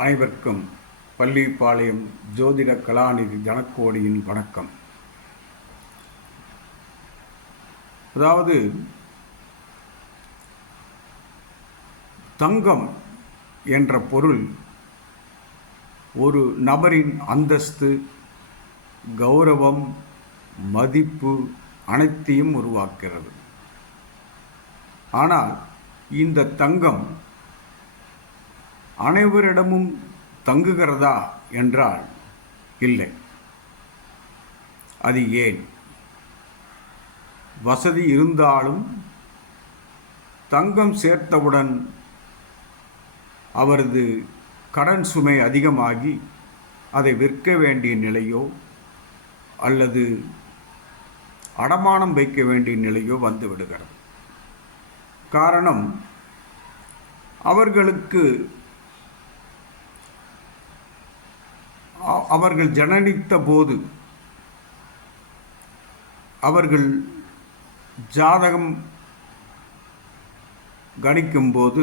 அனைவருக்கும் பள்ளிப்பாளையம் ஜோதிட கலாநிதி தனக்கோடியின் வணக்கம். அதாவது தங்கம் என்ற பொருள் ஒரு நபரின் அந்தஸ்து கௌரவம் மதிப்பு அனைத்தையும் உருவாக்கிறது ஆனால் இந்த தங்கம் அனைவரிடமும் தங்குகிறதா என்றால் இல்லை. அது ஏன்? வசதி இருந்தாலும் தங்கம் சேர்த்தவுடன் அவரது கடன் சுமை அதிகமாகி அதை விற்க வேண்டிய நிலையோ அல்லது அடமானம் வைக்க வேண்டிய நிலையோ வந்து விடுகிறது. காரணம் அவர்களுக்கு அவர்கள் ஜனனித்த போது அவர்கள் ஜாதகம் கணிக்கும்போது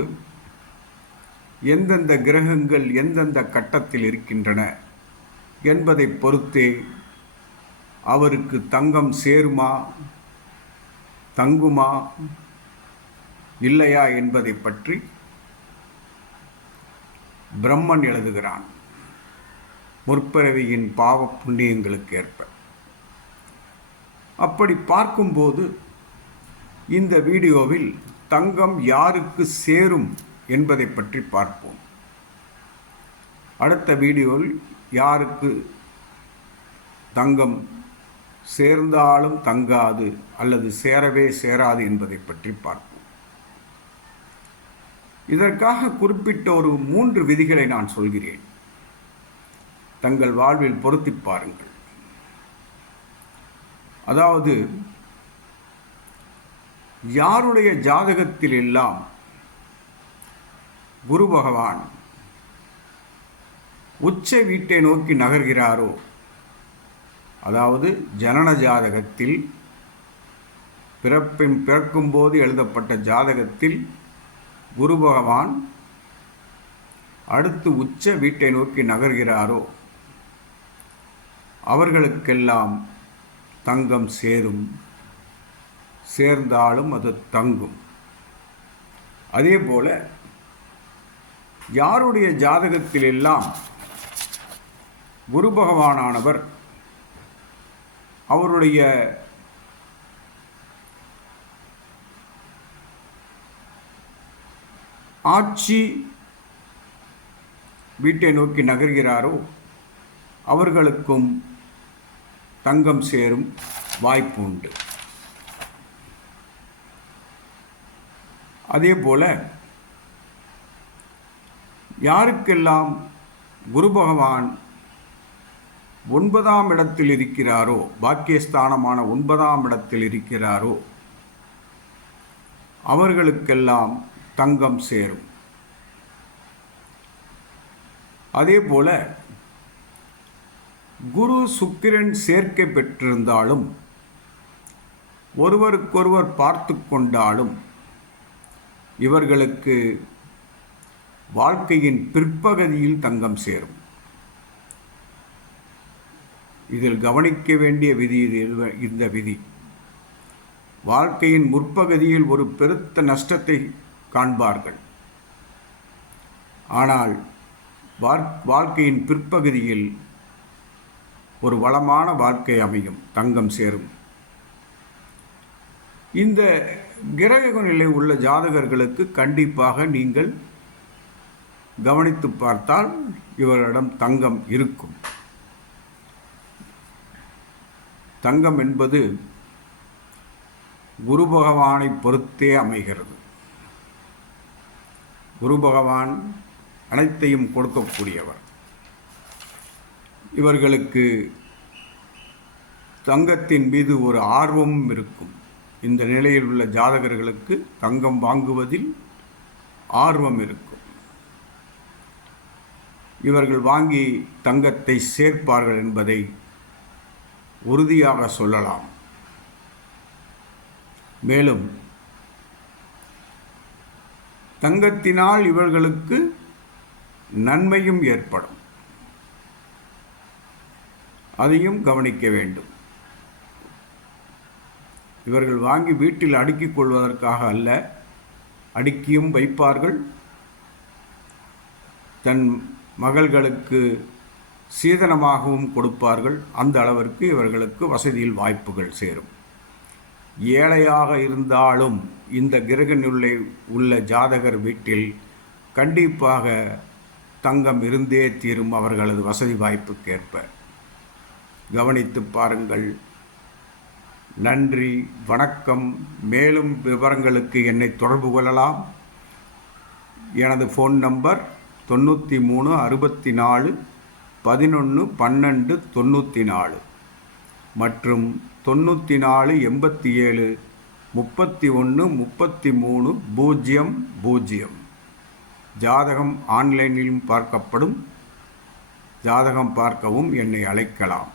எந்தெந்த கிரகங்கள் எந்தெந்த கட்டத்தில் இருக்கின்றன என்பதை பொறுத்தே அவருக்கு தங்கம் சேருமா தங்குமா இல்லையா என்பதை பற்றி பிரம்மன் எழுதுகிறான். முற்பிறவியின் பாவ புண்ணியங்களுக்கு ஏற்ப. அப்படி பார்க்கும்போது இந்த வீடியோவில் தங்கம் யாருக்கு சேரும் என்பதை பற்றி பார்ப்போம். அடுத்த வீடியோவில் யாருக்கு தங்கம் சேர்ந்தாலும் தங்காது அல்லது சேரவே சேராது என்பதை பற்றி பார்ப்போம். இதற்காக குறிப்பிட்ட ஒரு மூன்று விதிகளை நான் சொல்கிறேன். தங்கள் வாழ்வில் பொருத்தி பாருங்கள். அதாவது யாருடைய ஜாதகத்தில் எல்லாம் குரு பகவான் உச்ச வீட்டை நோக்கி நகர்கிறாரோ அதாவது ஜனன ஜாதகத்தில் பிறப்பின் பிறக்கும்போது எழுதப்பட்ட ஜாதகத்தில் குரு பகவான் அடுத்து உச்ச வீட்டை நோக்கி நகர்கிறாரோ அவர்களுக்கெல்லாம் தங்கம் சேரும். சேர்ந்தாலும் அது தங்கும். அதே போல யாருடைய ஜாதகத்திலெல்லாம் குரு பகவானானவர் அவருடைய ஆட்சி வீட்டை நோக்கி நகர்கிறாரோ அவர்களுக்கும் தங்கம் சேரும் வாய்ப்பு உண்டு அதே போல யாருக்கெல்லாம் குரு பகவான் ஒன்பதாம் இடத்தில் இருக்கிறாரோ பாக்கியஸ்தானமான ஒன்பதாம் இடத்தில் இருக்கிறாரோ அவர்களுக்கெல்லாம் தங்கம் சேரும். அதே போல குரு சுக்கிரன் சேர்க்கை பெற்றிருந்தாலும் ஒருவருக்கொருவர் பார்த்து கொண்டாலும் இவர்களுக்கு வாழ்க்கையின் பிற்பகுதியில் தங்கம் சேரும். இதில் கவனிக்க வேண்டிய விதி இது இந்த விதி. வாழ்க்கையின் முற்பகுதியில் ஒரு பெருத்த நஷ்டத்தை காண்பார்கள். ஆனால் வாழ்க்கையின் பிற்பகுதியில் ஒரு வளமான வாழ்க்கை அமையும் தங்கம் சேரும். இந்த கிரக நிலை உள்ள ஜாதகர்களுக்கு கண்டிப்பாக நீங்கள் கவனித்து பார்த்தால் இவரிடம் தங்கம் இருக்கும். தங்கம் என்பது குரு பகவானை பொறுத்தே அமைகிறது. குரு பகவான் அனைத்தையும் கொடுக்கக்கூடியவர். இவர்களுக்கு தங்கத்தின் மீது ஒரு ஆர்வமும் இருக்கும். இந்த நிலையில் உள்ள ஜாதகர்களுக்கு தங்கம் வாங்குவதில் ஆர்வம் இருக்கும். இவர்கள் வாங்கி தங்கத்தை சேர்ப்பார்கள் என்பதை உறுதியாக சொல்லலாம். மேலும் தங்கத்தினால் இவர்களுக்கு நன்மையும் ஏற்படும். அதையும் கவனிக்க வேண்டும். இவர்கள் வாங்கி வீட்டில் அடுக்கிக் கொள்வதற்காக அல்ல அடுக்கியும் வைப்பார்கள். தன் மகள்களுக்கு சீதனமாகவும் கொடுப்பார்கள். அந்த அளவிற்கு இவர்களுக்கு வசதியில் வாய்ப்புகள் சேரும். ஏழையாக இருந்தாலும் இந்த கிரகநிலை உள்ள ஜாதகர் வீட்டில் கண்டிப்பாக தங்கம் இருந்தே தீரும் அவர்களது வசதி வாய்ப்புக்கேற்ப. கவனித்து பாருங்கள் நன்றி வணக்கம். மேலும் விவரங்களுக்கு என்னை தொடர்பு கொள்ளலாம். எனது ஃபோன் நம்பர் தொண்ணூற்றி மூணு அறுபத்தி நாலு பதினொன்று பன்னெண்டு தொண்ணூற்றி நாலு மற்றும் தொண்ணூற்றி நாலு எண்பத்தி ஏழு முப்பத்தி ஒன்று முப்பத்தி மூணு பூஜ்ஜியம் பூஜ்ஜியம். ஜாதகம் ஆன்லைனிலும் பார்க்கப்படும். ஜாதகம் பார்க்கவும் என்னை அழைக்கலாம்.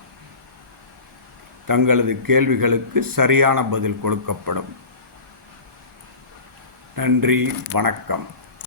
தங்களது கேள்விகளுக்கு சரியான பதில் கொடுக்கப்படும். நன்றி வணக்கம்.